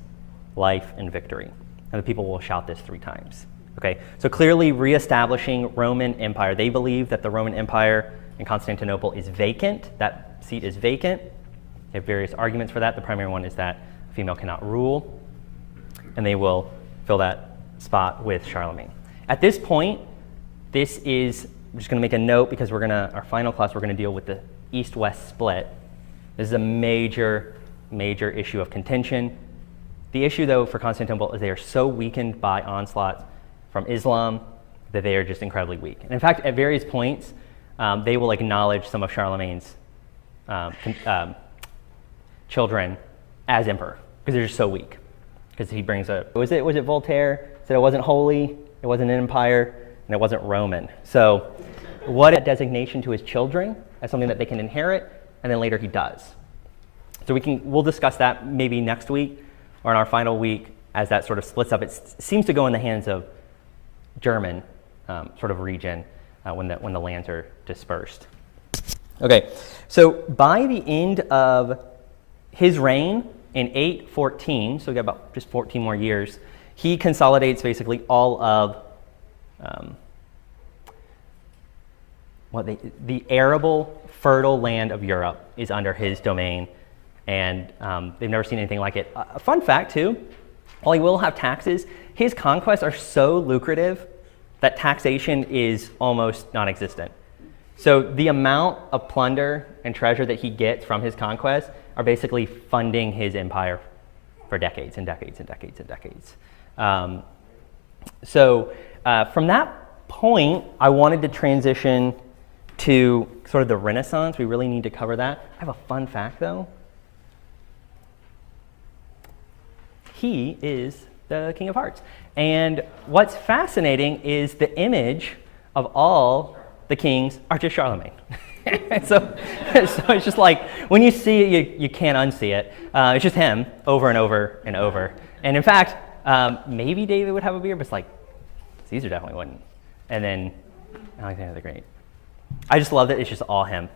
life and victory. And the people will shout this 3 times. Okay, so clearly reestablishing Roman Empire. They believe that the Roman Empire in Constantinople is vacant. That seat is vacant. They have various arguments for that. The primary one is that a female cannot rule, and they will fill that spot with Charlemagne. At this point, I'm just going to make a note because our final class, we're going to deal with the East-West split. This is a major, major issue of contention. The issue, though, for Constantinople is they are so weakened by onslaughts from Islam that they are just incredibly weak. And in fact, at various points, they will acknowledge some of Charlemagne's children as emperor because they're just so weak. Because he brings up, was it Voltaire said it wasn't holy, it wasn't an empire, and it wasn't Roman. So what a designation to his children as something that they can inherit, and then later he does. So we'll discuss that maybe next week or in our final week as that sort of splits up. It seems to go in the hands of German sort of region when the lands are dispersed. Okay, so by the end of his reign, in 814, so we got about just 14 more years, he consolidates basically all of the arable, fertile land of Europe is under his domain, and they've never seen anything like it. A fun fact, too, while he will have taxes, his conquests are so lucrative that taxation is almost non-existent. So the amount of plunder and treasure that he gets from his conquests are basically funding his empire for decades and decades and decades and decades. From that point, I wanted to transition to sort of the Renaissance. We really need to cover that. I have a fun fact, though. He is the King of Hearts. And what's fascinating is the image of all the kings are just Charlemagne. so it's just like, when you see it, you can't unsee it. It's just him over and over and over. And in fact, maybe David would have a beard, but it's like, Caesar definitely wouldn't. And then Alexander the Great. I just love that it's just all him.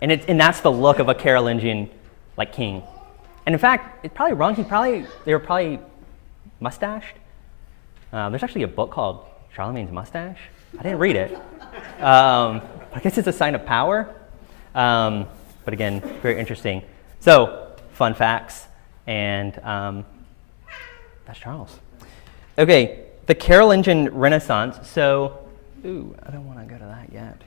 And that's the look of a Carolingian like king. And in fact, it's probably wrong. They were probably mustached. There's actually a book called Charlemagne's Mustache. I didn't read it. I guess it's a sign of power. But again, very interesting. So, fun facts. And that's Charles. Okay, the Carolingian Renaissance. So, I don't want to go to that yet.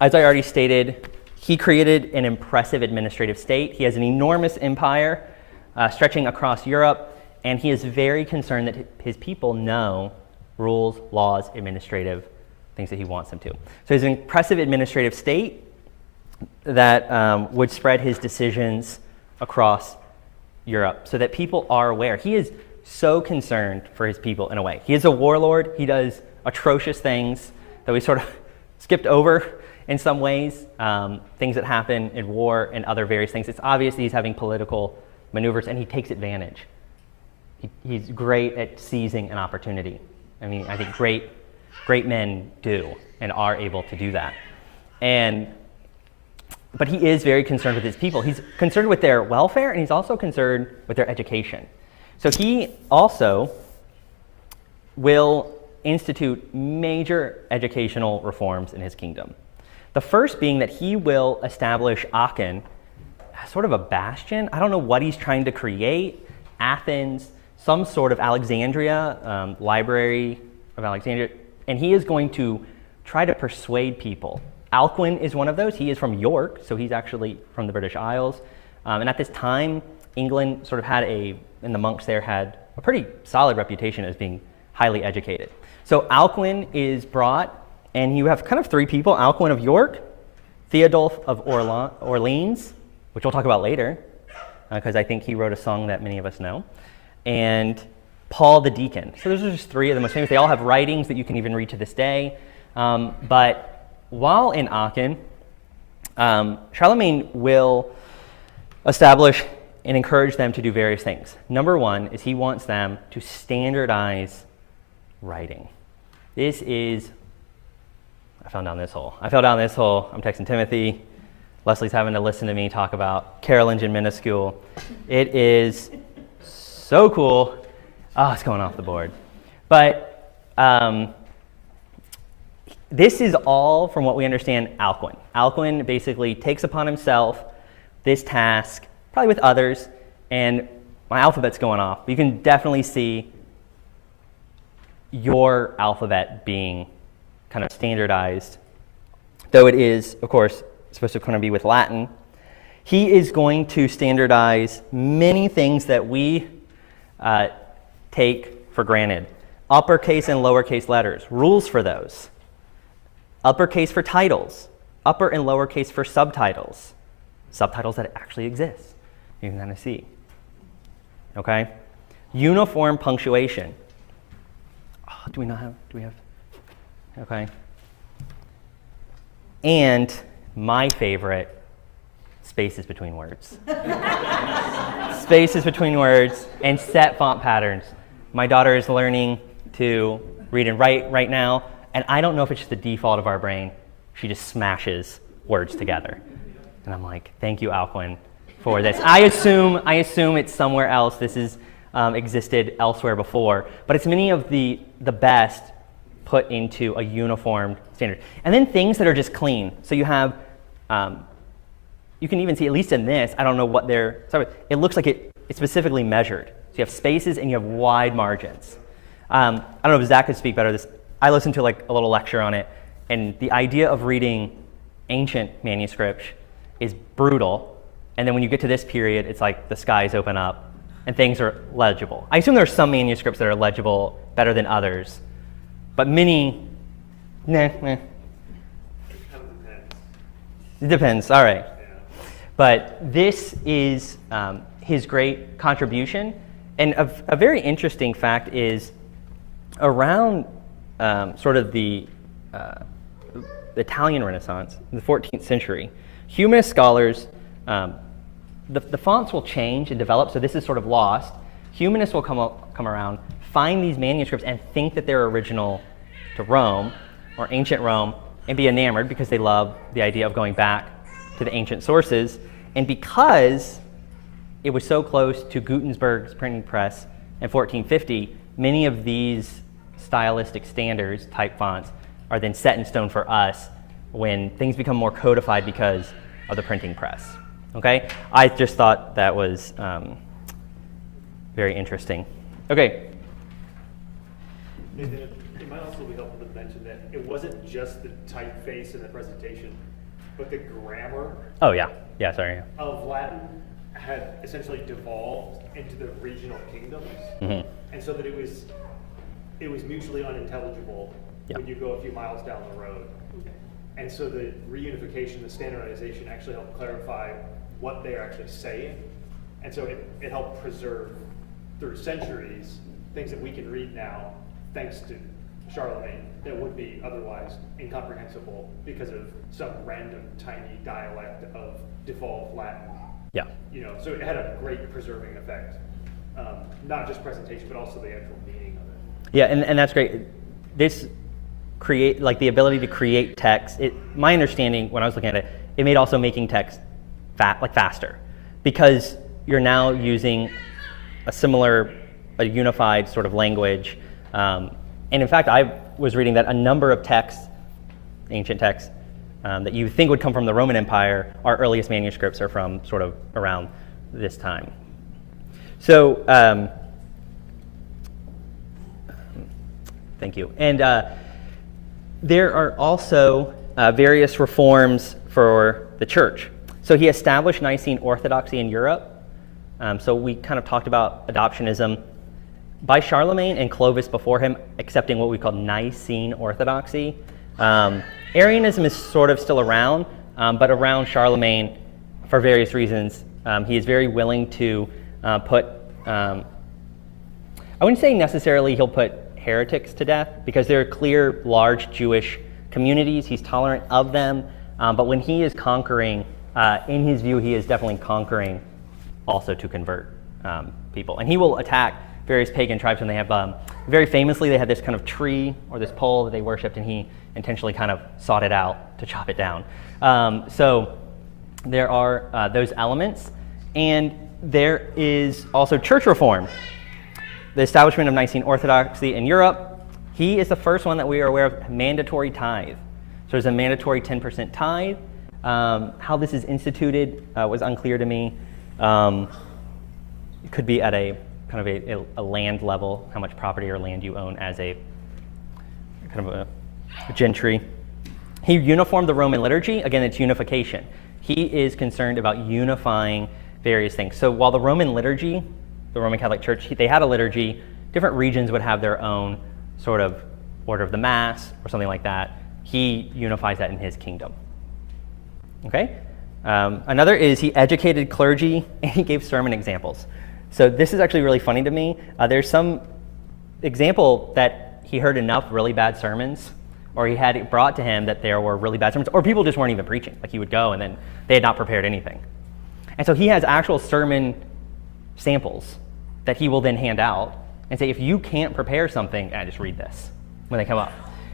As I already stated, he created an impressive administrative state. He has an enormous empire stretching across Europe, and he is very concerned that his people know rules, laws, administrative things that he wants them to. So he has an impressive administrative state that would spread his decisions across Europe so that people are aware. He is so concerned for his people in a way. He is a warlord. He does atrocious things that we sort of skipped over in some ways, things that happen in war and other various things. It's obvious he's having political maneuvers, and he takes advantage. He's great at seizing an opportunity. I mean, I think great men do and are able to do that. But he is very concerned with his people. He's concerned with their welfare, and he's also concerned with their education. So he also will institute major educational reforms in his kingdom. The first being that he will establish Aachen as sort of a bastion. I don't know what he's trying to create. Athens, some sort of Alexandria, library of Alexandria, and he is going to try to persuade people. Alcuin is one of those. He is from York, so he's actually from the British Isles. And at this time, England sort of and the monks there had a pretty solid reputation as being highly educated. So Alcuin is brought, and you have kind of three people: Alcuin of York, Theodulf of Orleans, which we'll talk about later, because I think he wrote a song that many of us know, and Paul the Deacon. So those are just three of the most famous. They all have writings that you can even read to this day. But while in Aachen, Charlemagne will establish and encourage them to do various things. Number one is he wants them to standardize writing. This is, I fell down this hole. I'm texting Timothy. Leslie's having to listen to me talk about Carolingian minuscule. It is so cool. Oh, it's going off the board. But this is all, from what we understand, Alcuin. Alcuin basically takes upon himself this task, probably with others, and my alphabet's going off. You can definitely see your alphabet being kind of standardized, though it is, of course, supposed to kind of be with Latin. He is going to standardize many things that we take for granted. Uppercase and lowercase letters, rules for those. Uppercase for titles, upper and lowercase for subtitles, subtitles that actually exist. You can kind of see. Okay? Uniform punctuation. Oh, do we have? Okay. And my favorite, spaces between words. Spaces between words and set font patterns. My daughter is learning to read and write right now, and I don't know if it's just the default of our brain. She just smashes words together. And I'm like, thank you, Alcuin, for this. I assume it's somewhere else. This is existed elsewhere before, but it's many of the best put into a uniform standard. And then things that are just clean. So you have, you can even see, at least in this, I don't know what they're, sorry, it looks like it's specifically measured. So you have spaces and you have wide margins. I don't know if Zach could speak better to this. I listened to like a little lecture on it, and the idea of reading ancient manuscripts is brutal. And then when you get to this period, it's like the skies open up and things are legible. I assume there are some manuscripts that are legible better than others, but many, nah. It kind of depends. It depends, all right. Yeah. But this is his great contribution. And a very interesting fact is around sort of the Italian Renaissance, in the 14th century, humanist scholars, the fonts will change and develop, so this is sort of lost. Humanists will come around, find these manuscripts and think that they're original to Rome or ancient Rome and be enamored because they love the idea of going back to the ancient sources. And because it was so close to Gutenberg's printing press in 1450, many of these stylistic standards, type fonts, are then set in stone for us when things become more codified because of the printing press. Okay? I just thought that was very interesting. Okay. It might also be helpful to mention that it wasn't just the typeface in the presentation, but the grammar Oh, yeah. Yeah, sorry. of Latin had essentially devolved into the regional kingdoms, Mm-hmm. and so that it was mutually unintelligible Yeah. when you go a few miles down the road. And so the reunification, the standardization actually helped clarify what they're actually saying. And so it helped preserve through centuries things that we can read now thanks to Charlemagne that would be otherwise incomprehensible because of some random tiny dialect of devolved Latin. Yeah. You know, so it had a great preserving effect, not just presentation, but also the actual meaning of it. Yeah, and that's great. This create, like the ability to create text, my understanding when I was looking at it, it made also making text faster because you're now using a unified sort of language. And in fact, I was reading that a number of texts, ancient texts, that you think would come from the Roman Empire, our earliest manuscripts are from sort of around this time. So, thank you. And there are also various reforms for the church. So he established Nicene Orthodoxy in Europe. So we kind of talked about adoptionism. By Charlemagne and Clovis before him, accepting what we call Nicene Orthodoxy. Arianism is sort of still around, but around Charlemagne, for various reasons, he is very willing to put, I wouldn't say necessarily he'll put heretics to death, because there are clear, large Jewish communities. He's tolerant of them, but when he is conquering, in his view, he is definitely conquering also to convert people. And he will attack various pagan tribes when they have, very famously, they had this kind of tree or this pole that they worshipped, and he intentionally kind of sought it out to chop it down. So there are those elements, and there is also church reform. The establishment of Nicene Orthodoxy in Europe, he is the first one that we are aware of mandatory tithe. So there's a mandatory 10% tithe. How this is instituted was unclear to me. It could be at a kind of a land level, how much property or land you own as a kind of a gentry. He uniformed the Roman liturgy. Again, it's unification. He is concerned about unifying various things. So while the Roman liturgy, the Roman Catholic Church, they had a liturgy, different regions would have their own sort of order of the Mass or something like that. He unifies that in his kingdom. Okay? Another is he educated clergy and he gave sermon examples. So this is actually really funny to me. There's some example that he heard enough really bad sermons, or he had it brought to him that there were really bad sermons, or people just weren't even preaching. Like he would go and then they had not prepared anything. And so he has actual sermon samples that he will then hand out and say, if you can't prepare something, just read this when they come up.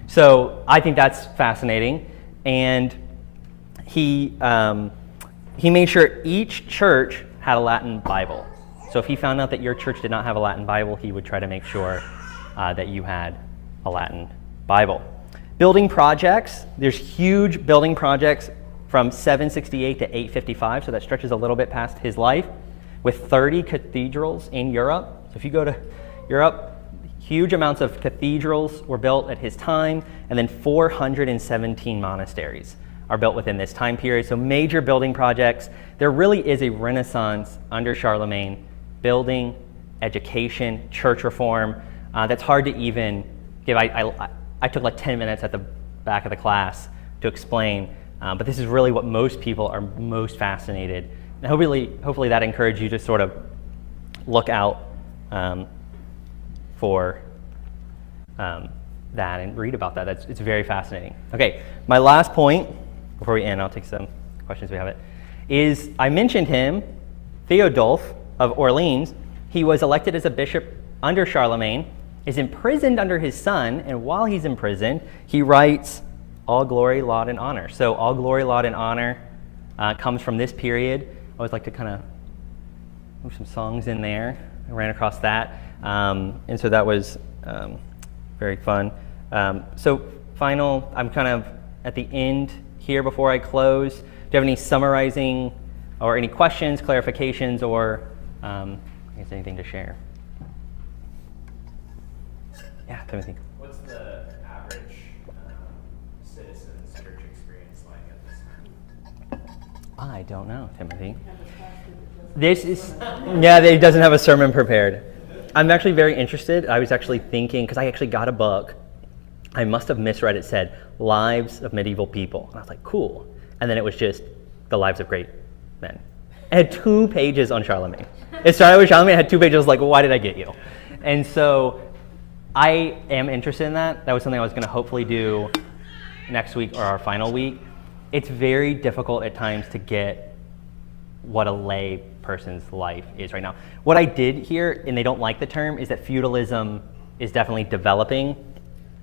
So I think that's fascinating. And he he made sure each church had a Latin Bible. So if he found out that your church did not have a Latin Bible, he would try to make sure that you had a Latin Bible. Building projects, there's huge building projects from 768 to 855, so that stretches a little bit past his life, with 30 cathedrals in Europe. So if you go to Europe, huge amounts of cathedrals were built at his time, and then 417 monasteries are built within this time period. So major building projects. There really is a renaissance under Charlemagne, building, education, church reform. That's hard to even give. I took like 10 minutes at the back of the class to explain, but this is really what most people are most fascinated. And hopefully that encouraged you to sort of look out for that and read about that. It's very fascinating. Okay, my last point before we end, I'll take some questions if we have it, is I mentioned him, Theodulf of Orleans. He was elected as a bishop under Charlemagne, is imprisoned under his son, and while he's imprisoned, he writes all glory, laud, and honor. So all glory, laud, and honor comes from this period. I always like to kind of move some songs in there. I ran across that, and so that was very fun. So final, I'm kind of at the end here before I close. Do you have any summarizing or any questions, clarifications, or I guess anything to share? Yeah, Timothy. What's the average citizen's church experience like at this time? I don't know, Timothy. This is, yeah, it doesn't have a sermon prepared. I'm actually very interested. I was actually thinking, because I actually got a book. I must have misread it, said Lives of Medieval People. And I was like, cool. And then it was just the lives of great men. It had 2 pages on Charlemagne. It started with Charlemagne, it had 2 pages. I was like, well, why did I get you? And so I am interested in that. That was something I was going to hopefully do next week or our final week. It's very difficult at times to get what a lay person's life is right now. What I did hear, and they don't like the term, is that feudalism is definitely developing.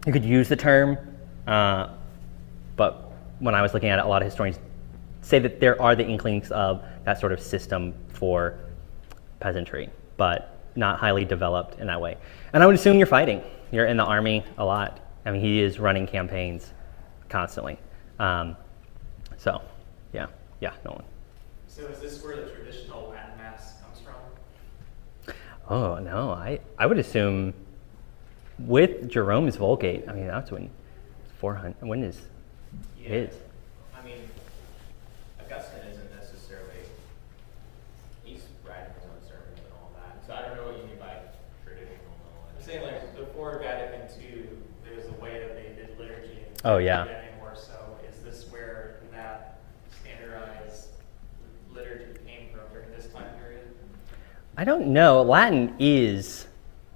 You could use the term, but when I was looking at it, a lot of historians say that there are the inklings of that sort of system for peasantry, but not highly developed in that way. And I would assume you're fighting. You're in the army a lot. I mean, he is running campaigns constantly. So, yeah, Nolan. So is this where the traditional Latin Mass comes from? Oh, no, I would assume with Jerome's Vulgate, I mean, that's when 400, when is his? I mean, Augustine isn't necessarily, he's writing his own sermons and all that. So I don't know what you mean by traditional. I'm saying like before Vatican II, there was a way that they did liturgy and Oh, yeah. do that anymore. So is this where that standardized liturgy came from during this time period? I don't know. Latin is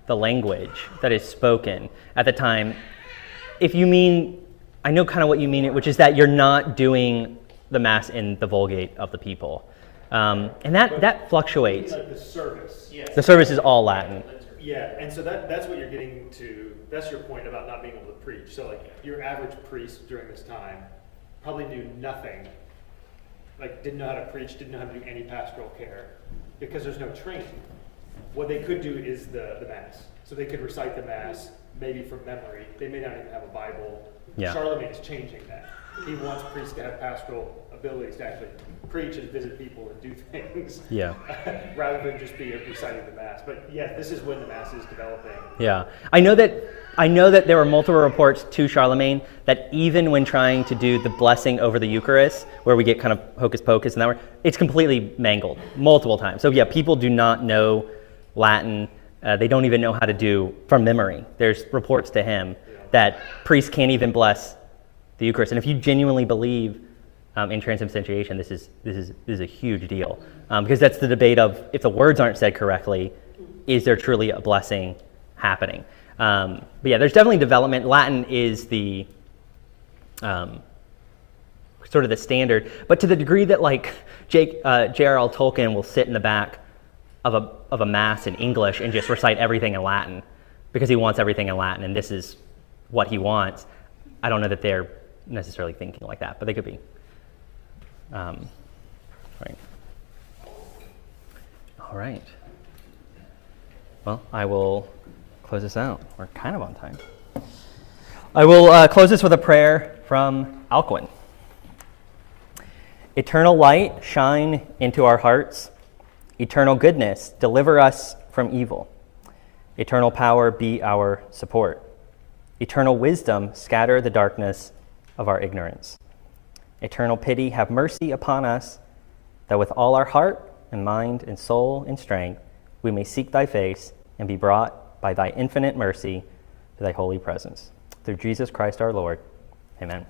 the language that is spoken at the time. If you mean, I know kind of what you mean, which is that you're not doing the Mass in the Vulgate of the people. And that fluctuates. Like the service. Yes. The service is all Latin. Yeah, and so that's what you're getting to, that's your point about not being able to preach. So like your average priest during this time probably knew nothing, like didn't know how to preach, didn't know how to do any pastoral care, because there's no training. What they could do is the Mass. So they could recite the Mass, maybe from memory. They may not even have a Bible. Yeah. Charlemagne is changing that. He wants priests to have pastoral abilities to actually preach and visit people and do things. Yeah. Rather than just be reciting the Mass. But yeah, this is when the Mass is developing. Yeah. I know that there were multiple reports to Charlemagne that even when trying to do the blessing over the Eucharist, where we get kind of hocus pocus and that word, it's completely mangled multiple times. So yeah, people do not know Latin. They don't even know how to do from memory. There's reports to him that priests can't even bless the Eucharist. And if you genuinely believe in transubstantiation, this is a huge deal, because that's the debate of, if the words aren't said correctly, is there truly a blessing happening? But yeah, there's definitely development. Latin is the sort of the standard, but to the degree that like J.R.R. Tolkien will sit in the back of a Mass in English and just recite everything in Latin because he wants everything in Latin and this is what he wants. I don't know that they're necessarily thinking like that, but they could be. Right. All right. Well, I will close this out. We're kind of on time. I will close this with a prayer from Alcuin. Eternal light, shine into our hearts. Eternal goodness, deliver us from evil. Eternal power, be our support. Eternal wisdom, scatter the darkness of our ignorance. Eternal pity, have mercy upon us, that with all our heart and mind and soul and strength, we may seek thy face and be brought by thy infinite mercy to thy holy presence. Through Jesus Christ our Lord. Amen.